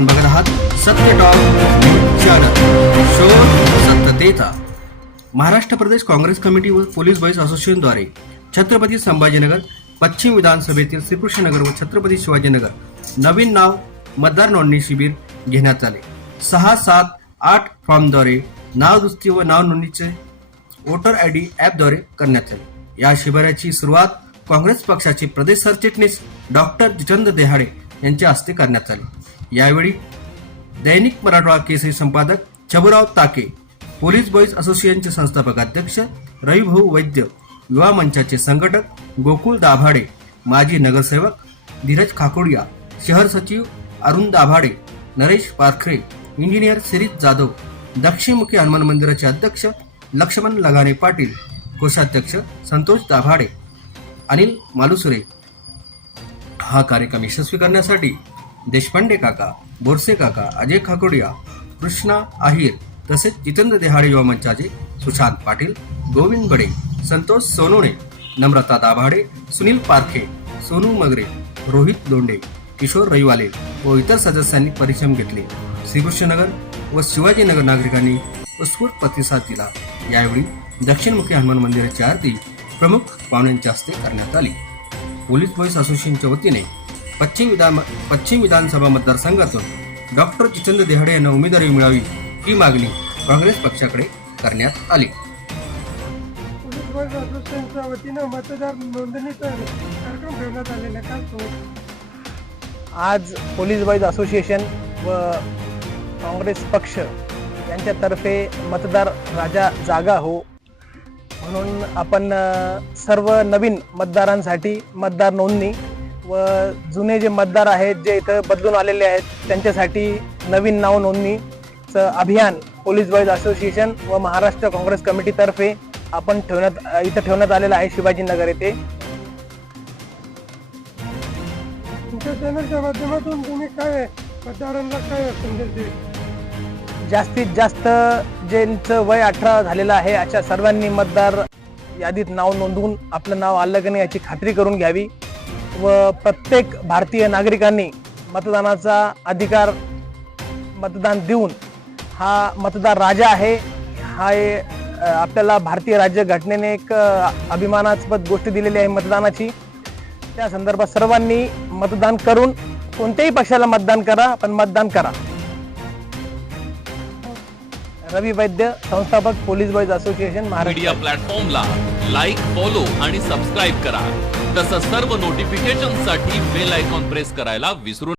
आपण बघत आहात सत्य टॉक न्यूज चॅनल, शोध सत्यतेचा। महाराष्ट्र प्रदेश काँग्रेस कमिटी व पोलीस बॉईज असोसिएशन द्वारे छत्रपती संभाजीनगर पश्चिम विधानसभेतील श्रीकृष्णनगर व छत्रपती शिवाजीनगर नवीन नाव मतदार नोंदणी शिबिर घेण्यात आले। 6, 7, 8 फॉर्मद्वारे नाव दुरुस्ती व नाव नोंदणीचे वोटर आयडी ॲपद्वारे करण्यात आले। या शिबिराची सुरुवात काँग्रेस पक्षाचे प्रदेश सरचिटणीस डॉक्टर जितेंद्र देहाडे यांच्या हस्ते करण्यात आले। यावेळी दैनिक मराठवाडा केसरी संपादक चबुराव ताके, पोलीस बॉईज असोसिएशनचे संस्थापक अध्यक्ष रविभाऊ वैद्य, युवा मंचाचे संघटक गोकुळ दाभाडे, माजी नगरसेवक धीरज खाकोडिया, शहर सचिव अरुण दाभाडे, नरेश पारखरे, इंजिनियर सिरीज जाधव, दक्षिणमुखी हनुमान मंदिराचे अध्यक्ष लक्ष्मण लगाने पाटील, कोषाध्यक्ष संतोष दाभाडे, अनिल मालुसुरे। हा कार्यक्रम यशस्वी करण्यासाठी देशपांडे काका, बोरसे काका, अजय खाकोडिया, कृष्णा आहिर तसेच जितेंद्र देहाडे युवा मंचाचे सुशांत पाटील, गोविंद बडे, संतोष सोनोने, नम्रता दाभाडे, सुनील पारखे, सोनू मगरे, रोहित लोंढे, किशोर रविवाले व इतर सदस्यांनी परिश्रम घेतले। श्रीकृष्णनगर व शिवाजीनगर नागरिकांनी उत्स्फूर्त प्रतिसाद दिला। यावेळी दक्षिणमुखी हनुमान मंदिराची आरती प्रमुख पाहुण्यांच्या हस्ते करण्यात आली। पोलीस बॉईज असोसिएशनच्या वतीने पश्चिम विधानसभा मतदारसंघातून डॉक्टर जितेंद्र देहाडे यांना उमेदवारी मिळावी ही मागणी काँग्रेस पक्षाकडे करण्यात आली। पोलीस बॉईज असोसिएशनच्या वतीने मतदार नोंदणीचा कार्यक्रम ठेवण्यात आलेला आहे। आज पोलीस बॉईज असोसिएशन व काँग्रेस पक्ष यांच्यातर्फे मतदार राजा जागा हो म्हणून आपण सर्व नवीन मतदारांसाठी मतदार नोंदणी व जुने जे मतदार आहेत जे इथं बदलून आलेले आहेत त्यांच्यासाठी नवीन नाव नोंदणीचं अभियान पोलीस बॉईज असोसिएशन व महाराष्ट्र काँग्रेस कमिटीतर्फे आपण इथं ठेवण्यात आलेलं आहे शिवाजीनगर येथे। तुमच्या चॅनलच्या माध्यमातून तुम्ही काय मतदारांना काय संदेश देईल? जास्तीत जास्त ज्यांचं वय 18 झालेलं आहे अशा सर्वांनी मतदार यादीत नाव नोंदवून आपलं नाव आलं की नाही याची खात्री करून घ्यावी व प्रत्येक भारतीय नागरिकांनी मतदानाचा अधिकार मतदान देऊन हा मतदार राजा आहे हा आपल्याला भारतीय राज्य घटनेने एक अभिमानास्पद गोष्ट दिलेली आहे मतदानाची। त्या संदर्भात सर्वांनी मतदान करून कोणत्याही पक्षाला मतदान करा पण मतदान करा। रवी वैद्य, संस्थापक police boys association Maharashtra. Media प्लॅटफॉर्मला लाईक, फॉलो आणि सबस्क्राईब करा। तसंच सर्व नोटिफिकेशनसाठी बेल आयकॉन प्रेस करायला विसरू